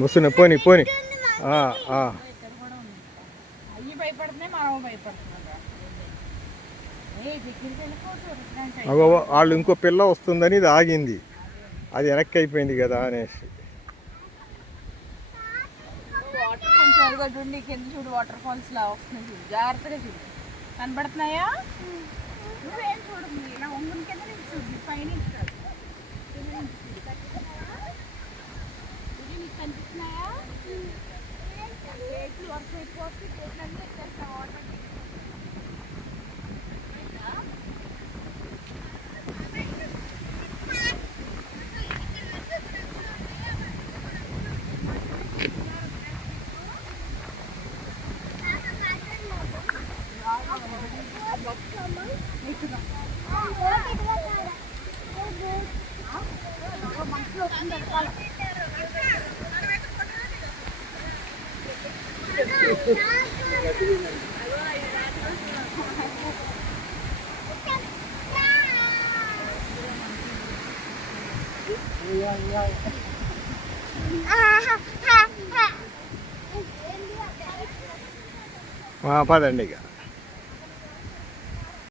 ముస్తున్నా పోని పోని. అయ్యి భయపడుతున్నాయి, మనం భయపడుతున్నాం. వాళ్ళు ఇంకో పిల్ల వస్తుందని ఇది ఆగింది, అది వెనక్కి అయిపోయింది కదా అనేసి. వాటర్ కొంచెం అడుగుండి కింద చూడు, వాటర్ ఫాల్స్ లా వస్తున్నాయి చూడు, జాగ్రత్తగా చూడు. కనబడుతున్నాయా? నువ్వేం చూడండి, ఇలా ఒంగుని కింద నుంచి చూడు, పైన నీకు కనిపిస్తున్నాయా? ప్లేట్లు వర్షం ఎక్కువ వస్తే ప్లేట్లు అన్నీ ఎక్కేస్తాం వాటర్. పదండి ఇక.